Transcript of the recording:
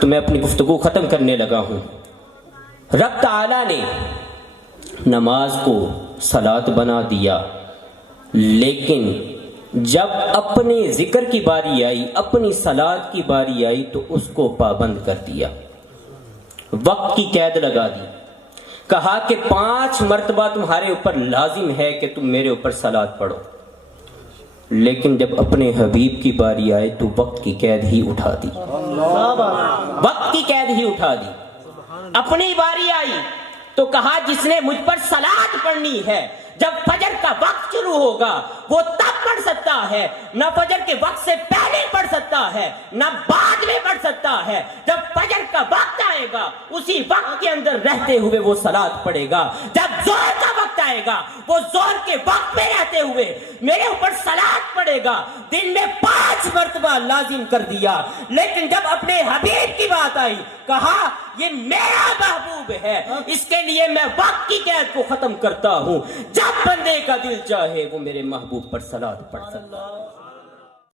تو میں اپنی گفتگو ختم کرنے لگا ہوں۔ رب تعالیٰ نے نماز کو صلاۃ بنا دیا، لیکن جب اپنے ذکر کی باری آئی، اپنی صلاۃ کی باری آئی تو اس کو پابند کر دیا، وقت کی قید لگا دی، کہا کہ 5 مرتبہ تمہارے اوپر لازم ہے کہ تم میرے اوپر صلاۃ پڑھو۔ لیکن جب اپنے حبیب کی باری آئے تو وقت کی قید ہی اٹھا دی، وقت کی قید ہی اٹھا دی۔ اپنی باری آئی تو کہا جس نے مجھ پر صلاۃ پڑھنی ہے، جب فجر کا وقت شروع ہوگا وہ تب پڑھ سکتا ہے، نہ فجر کے وقت سے پہلے پڑھ سکتا ہے نہ بعد میں پڑھ سکتا ہے۔ جب فجر کا وقت آئے گا اسی وقت کے اندر رہتے ہوئے وہ صلاۃ پڑھے گا، جب زور کا وقت آئے گا وہ زور کے وقت میں رہتے ہوئے میرے اوپر صلاۃ پڑھے گا۔ دن میں 5 مرتبہ لازم کر دیا، لیکن جب اپنے حبیب کی بات آئی کہا یہ میرا محبوب ہے، اس کے لیے میں وقت کی قید کو ختم کرتا ہوں، جب بندے کا دل چاہے وہ میرے محبوب پر صلاۃ پڑھ سکتا ہے۔